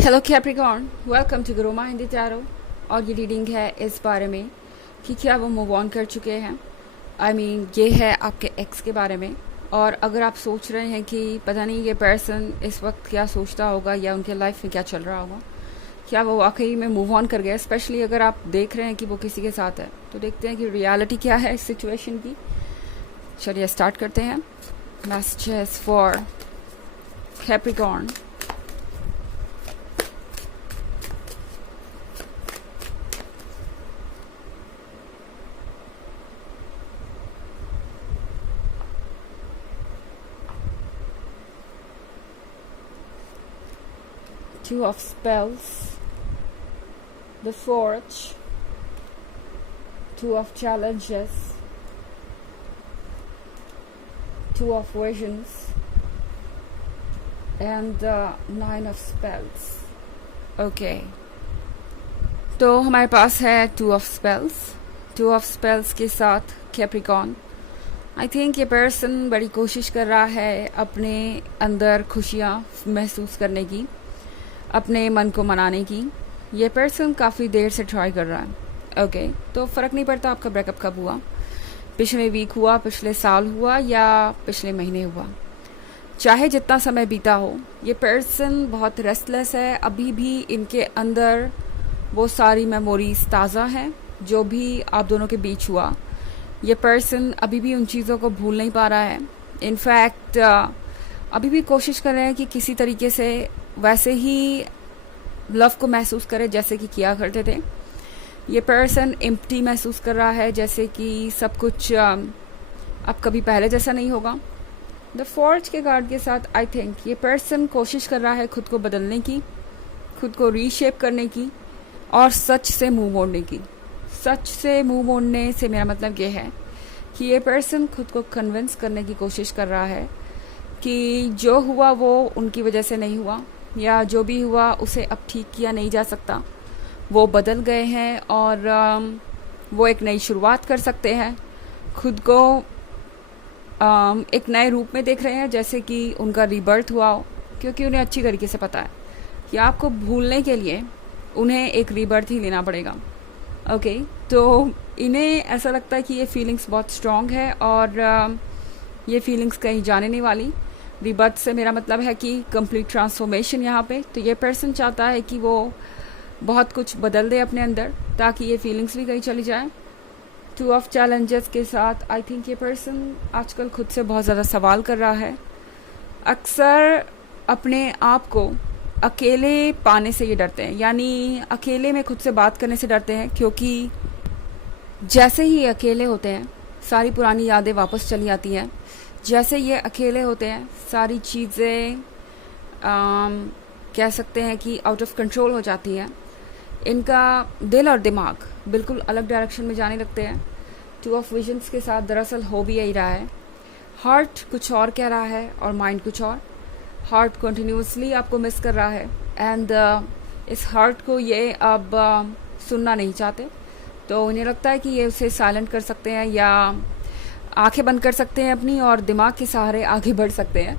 Hello Capricorn, welcome to Guru mind tarot. और ये reading है इस बारे में कि क्या वो मूव ऑन कर चुके हैं। ये है आपके एक्स के बारे में। और अगर आप सोच रहे हैं कि पता नहीं ये पर्सन इस वक्त क्या सोचता होगा या उनके लाइफ में क्या चल रहा होगा, क्या वो वाकई में मूव ऑन कर गया, स्पेशली अगर आप देख रहे हैं कि वो किसी के साथ है, तो देखते हैं कि रियलिटी क्या है इस सिचुएशन की। चलिए स्टार्ट करते हैं। Messages for Capricorn. Two of Spells, the Forge, Two of Challenges, Two of Visions, and Nine of Spells. Okay. तो हमारे पास है Two of Spells. Two of Spells के साथ कैप्रिकॉर्न। आई थिंक ये पर्सन बड़ी कोशिश कर रहा है अपने अंदर खुशियाँ महसूस करने की, अपने मन को मनाने की। ये पर्सन काफ़ी देर से ट्राई कर रहा है। ओके, तो फ़र्क नहीं पड़ता आपका ब्रेकअप कब हुआ, पिछले वीक हुआ, पिछले साल हुआ या पिछले महीने हुआ, चाहे जितना समय बीता हो, ये पर्सन बहुत रेस्टलेस है। अभी भी इनके अंदर वो सारी मेमोरीज ताज़ा हैं जो भी आप दोनों के बीच हुआ। ये पर्सन अभी भी उन चीज़ों को भूल नहीं पा रहा है। इनफैक्ट अभी भी कोशिश कर रहे हैं कि किसी तरीके से वैसे ही लव को महसूस करे जैसे कि किया करते थे। ये पर्सन एम्प्टी महसूस कर रहा है, जैसे कि सब कुछ अब कभी पहले जैसा नहीं होगा। द फॉर्ज के कार्ड के साथ आई थिंक ये पर्सन कोशिश कर रहा है खुद को बदलने की, खुद को रीशेप करने की और सच से मुंह मोड़ने की। सच से मुंह मोड़ने से मेरा मतलब ये है कि ये पर्सन खुद को कन्विंस करने की कोशिश कर रहा है कि जो हुआ वो उनकी वजह से नहीं हुआ, या जो भी हुआ उसे अब ठीक किया नहीं जा सकता। वो बदल गए हैं और वो एक नई शुरुआत कर सकते हैं। खुद को एक नए रूप में देख रहे हैं, जैसे कि उनका रीबर्थ हुआ हो, क्योंकि उन्हें अच्छी तरीके से पता है कि आपको भूलने के लिए उन्हें एक रीबर्थ ही लेना पड़ेगा। ओके, तो इन्हें ऐसा लगता है कि ये फीलिंग्स बहुत स्ट्रॉन्ग है और ये फीलिंग्स कहीं जाने नहीं वाली। रीबर्थ से मेरा मतलब है कि कंप्लीट ट्रांसफॉर्मेशन यहाँ पे। तो ये पर्सन चाहता है कि वो बहुत कुछ बदल दे अपने अंदर ताकि ये फीलिंग्स भी कहीं चली जाए। टू ऑफ चैलेंजेस के साथ आई थिंक ये पर्सन आजकल खुद से बहुत ज़्यादा सवाल कर रहा है। अक्सर अपने आप को अकेले पाने से ये डरते हैं, यानी अकेले में खुद से बात करने से डरते हैं, क्योंकि जैसे ही ये अकेले होते हैं सारी पुरानी यादें वापस चली आती हैं। जैसे ये अकेले होते हैं सारी चीज़ें कह सकते हैं कि आउट ऑफ कंट्रोल हो जाती हैं। इनका दिल और दिमाग बिल्कुल अलग डायरेक्शन में जाने लगते हैं। टू ऑफ विजन्स के साथ दरअसल हो भी यही रहा है। हार्ट कुछ और कह रहा है और माइंड कुछ और। हार्ट कंटिन्यूसली आपको मिस कर रहा है एंड इस हार्ट को ये अब सुनना नहीं चाहते, तो उन्हें लगता है कि ये उसे साइलेंट कर सकते हैं या आंखें बंद कर सकते हैं अपनी और दिमाग के सहारे आगे बढ़ सकते हैं।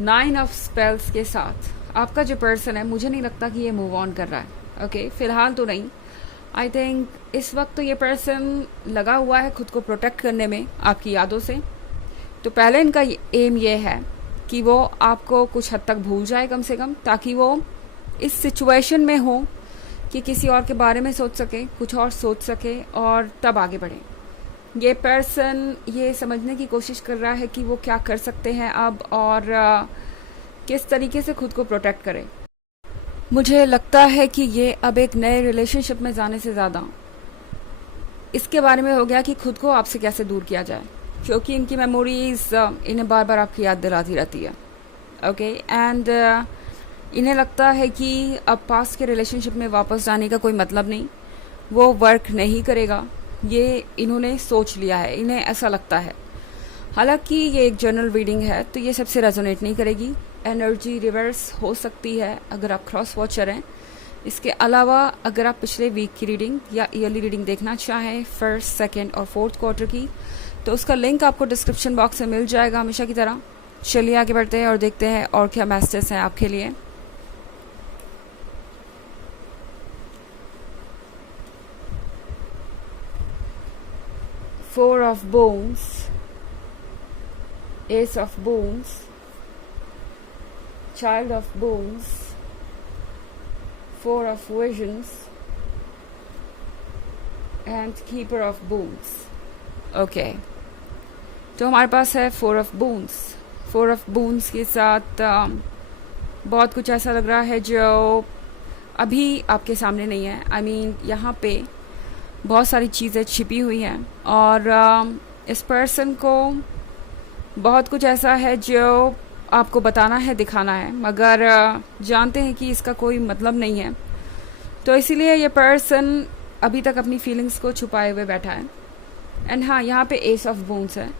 नाइन ऑफ स्पेल्स के साथ आपका जो पर्सन है, मुझे नहीं लगता कि ये मूव ऑन कर रहा है। ओके, फिलहाल तो नहीं। आई थिंक इस वक्त तो ये पर्सन लगा हुआ है खुद को प्रोटेक्ट करने में आपकी यादों से। तो पहले इनका एम ये है कि वो आपको कुछ हद तक भूल जाए कम से कम, ताकि वो इस सिचुएशन में हो कि किसी और के बारे में सोच सके, कुछ और सोच सके और तब आगे बढ़े। ये पर्सन ये समझने की कोशिश कर रहा है कि वो क्या कर सकते हैं अब और किस तरीके से खुद को प्रोटेक्ट करें। मुझे लगता है कि ये अब एक नए रिलेशनशिप में जाने से ज़्यादा इसके बारे में हो गया कि खुद को आपसे कैसे दूर किया जाए, क्योंकि इनकी मेमोरीज इन्हें बार बार आपकी याद दिलाती रहती है। ओके, एंड इन्हें लगता है कि अब पास्ट के रिलेशनशिप में वापस जाने का कोई मतलब नहीं, वो वर्क नहीं करेगा। ये इन्होंने सोच लिया है, इन्हें ऐसा लगता है। हालांकि ये एक जनरल रीडिंग है तो ये सबसे रेजोनेट नहीं करेगी। एनर्जी रिवर्स हो सकती है अगर आप क्रॉस वॉचर हैं। इसके अलावा अगर आप पिछले वीक की रीडिंग या ईयरली रीडिंग देखना चाहें, फर्स्ट, सेकेंड और फोर्थ क्वार्टर की, तो उसका लिंक आपको डिस्क्रिप्शन बॉक्स में मिल जाएगा हमेशा की तरह। चलिए आगे बढ़ते हैं और देखते हैं और क्या मैसेजेस हैं आपके लिए। 4 of Wands, Ace of Wands, Child of Wands, 4 of Visions and Keeper of Wands. Okay, तो हमारे पास है 4 of Wands. 4 of Wands के साथ बहुत कुछ ऐसा लग रहा है जो अभी आपके सामने नहीं है. आई मीन यहाँ पे बहुत सारी चीज़ें छिपी हुई हैं और इस पर्सन को बहुत कुछ ऐसा है जो आपको बताना है, दिखाना है, मगर जानते हैं कि इसका कोई मतलब नहीं है. तो इसीलिए ये पर्सन अभी तक अपनी फीलिंग्स को छुपाए हुए बैठा है. एंड हाँ, यहाँ पे एस ऑफ वूंड्स है,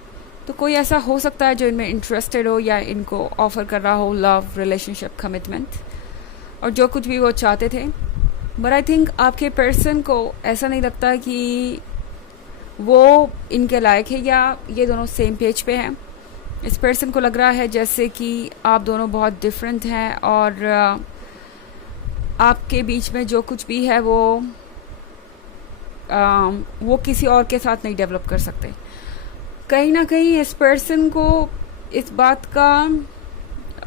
तो कोई ऐसा हो सकता है जो इनमें इंटरेस्टेड हो या इनको ऑफर कर रहा हो लव, रिलेशनशिप, कमिटमेंट और जो कुछ भी वो चाहते थे. बट आई थिंक आपके पर्सन को ऐसा नहीं लगता कि वो इनके लायक है या ये दोनों सेम पेज पे हैं. इस पर्सन को लग रहा है जैसे कि आप दोनों बहुत डिफरेंट हैं और आपके बीच में जो कुछ भी है वो किसी और के साथ नहीं डेवलप कर सकते. कहीं ना कहीं इस पर्सन को इस बात का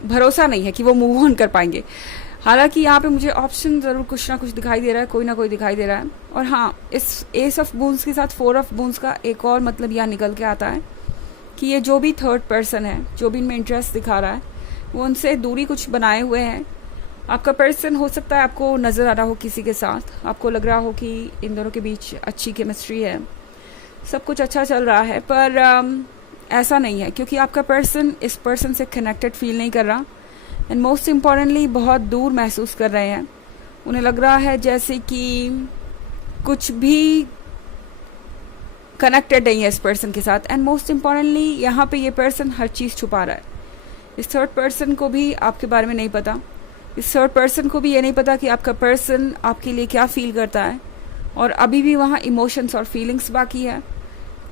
भरोसा नहीं है कि वो मूव ऑन कर पाएंगे. हालांकि यहाँ पे मुझे ऑप्शन ज़रूर कुछ ना कुछ दिखाई दे रहा है, कोई ना कोई दिखाई दे रहा है. और हाँ, इस एस ऑफ वूंड्स के साथ 4 ऑफ वूंड्स का एक और मतलब यहाँ निकल के आता है कि ये जो भी थर्ड पर्सन है, जो भी इनमें इंटरेस्ट दिखा रहा है, वो उनसे दूरी कुछ बनाए हुए हैं. आपका पर्सन हो सकता है आपको नज़र आ रहा हो किसी के साथ, आपको लग रहा हो कि इन दोनों के बीच अच्छी केमिस्ट्री है, सब कुछ अच्छा चल रहा है, पर ऐसा नहीं है क्योंकि आपका पर्सन इस पर्सन से कनेक्टेड फील नहीं कर रहा. एंड मोस्ट इम्पॉर्टेंटली बहुत दूर महसूस कर रहे हैं. उन्हें लग रहा है जैसे कि कुछ भी कनेक्टेड नहीं है इस पर्सन के साथ. एंड मोस्ट इम्पॉर्टेंटली यहाँ पे ये पर्सन हर चीज़ छुपा रहा है. इस थर्ड पर्सन को भी आपके बारे में नहीं पता. इस थर्ड पर्सन को भी ये नहीं पता कि आपका पर्सन आपके लिए क्या फील करता है और अभी भी वहाँ इमोशंस और फीलिंग्स बाकी है.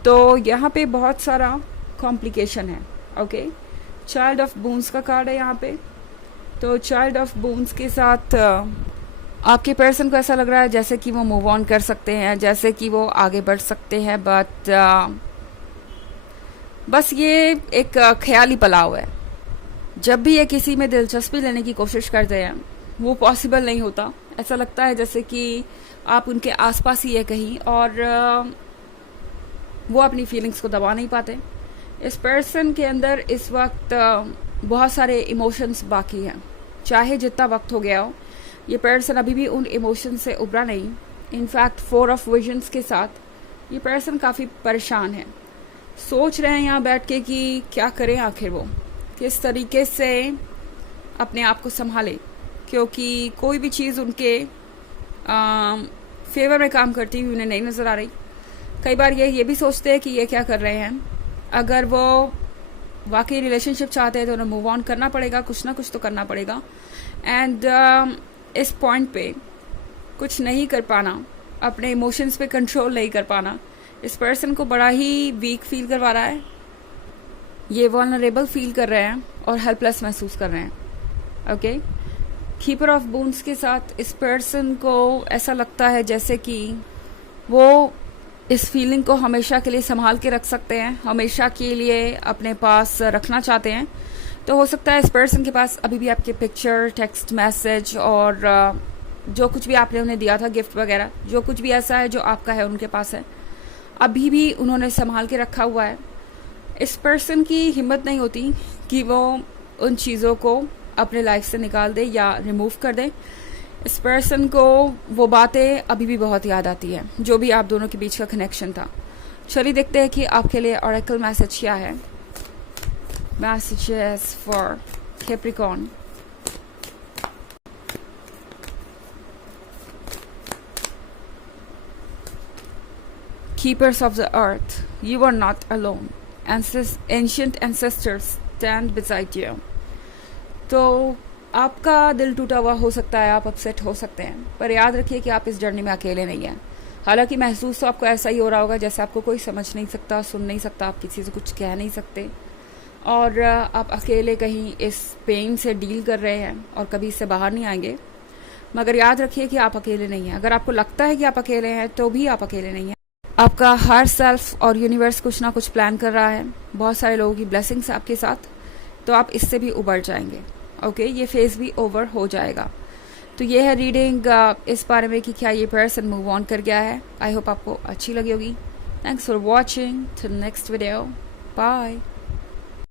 तो यहाँ पे बहुत सारा कॉम्प्लिकेशन है. ओके, चाइल्ड ऑफ वूंड्स का कार्ड है यहाँ पे. तो चाइल्ड ऑफ वूंड्स के साथ आपके पर्सन को ऐसा लग रहा है जैसे कि वो मूव ऑन कर सकते हैं, जैसे कि वो आगे बढ़ सकते हैं, बट बस ये एक ख्याली पलाव है. जब भी ये किसी में दिलचस्पी लेने की कोशिश करते हैं वो पॉसिबल नहीं होता. ऐसा लगता है जैसे कि आप उनके आसपास ही है कहीं और वो अपनी फीलिंग्स को दबा नहीं पाते. इस पर्सन के अंदर इस वक्त बहुत सारे इमोशंस बाकी हैं. चाहे जितना वक्त हो गया हो, ये पर्सन अभी भी उन इमोशंस से उभरा नहीं. इनफैक्ट 4 ऑफ विजन्स के साथ ये पर्सन काफ़ी परेशान है. सोच रहे हैं यहाँ बैठ के कि क्या करें, आखिर वो किस तरीके से अपने आप को संभाले, क्योंकि कोई भी चीज़ उनके फेवर में काम करती हुई उन्हें नहीं नज़र आ रही. कई बार ये भी सोचते हैं कि ये क्या कर रहे हैं. अगर वो वाकई रिलेशनशिप चाहते हैं तो उन्हें मूव ऑन करना पड़ेगा, कुछ ना कुछ तो करना पड़ेगा. एंड इस पॉइंट पे कुछ नहीं कर पाना, अपने इमोशंस पे कंट्रोल नहीं कर पाना, इस पर्सन को बड़ा ही वीक फील करवा रहा है. ये वल्नरेबल फील कर रहे हैं और हेल्पलेस महसूस कर रहे हैं. ओके, कीपर ऑफ वूंड्स के साथ इस पर्सन को ऐसा लगता है जैसे कि वो इस फीलिंग को हमेशा के लिए संभाल के रख सकते हैं, हमेशा के लिए अपने पास रखना चाहते हैं. तो हो सकता है इस पर्सन के पास अभी भी आपके पिक्चर, टेक्स्ट मैसेज और जो कुछ भी आपने उन्हें दिया था, गिफ्ट वगैरह, जो कुछ भी ऐसा है जो आपका है उनके पास है, अभी भी उन्होंने संभाल के रखा हुआ है. इस पर्सन की हिम्मत नहीं होती कि वो उन चीज़ों को अपने लाइफ से निकाल दे या रिमूव कर दे. इस पर्सन को वो बातें अभी भी बहुत याद आती है जो भी आप दोनों के बीच का कनेक्शन था. चलिए देखते हैं कि आपके लिए ऑरेकल मैसेज क्या है. Messages for Capricorn. Keepers of the earth, you are not alone. Ancient ancestors stand beside you. तो आपका दिल टूटा हुआ हो सकता है, आप अपसेट हो सकते हैं, पर याद रखिए कि आप इस जर्नी में अकेले नहीं हैं. हालांकि महसूस तो आपको ऐसा ही हो रहा होगा जैसे आपको कोई समझ नहीं सकता, सुन नहीं सकता, आप किसी से कुछ कह नहीं सकते और आप अकेले कहीं इस पेन से डील कर रहे हैं और कभी इससे बाहर नहीं आएंगे. मगर याद रखिए कि आप अकेले नहीं हैं. अगर आपको लगता है कि आप अकेले हैं तो भी आप अकेले नहीं हैं. आपका हर सेल्फ और यूनिवर्स कुछ ना कुछ प्लान कर रहा है, बहुत सारे लोगों की ब्लेसिंग्स आपके साथ, तो आप इससे भी उबर जाएंगे। ओके, ये फेज़ भी ओवर हो जाएगा। तो ये है रीडिंग इस बारे में कि क्या ये पर्सन मूव ऑन कर गया है। आई होप आपको अच्छी लगी होगी। Thanks for watching, till next video, bye.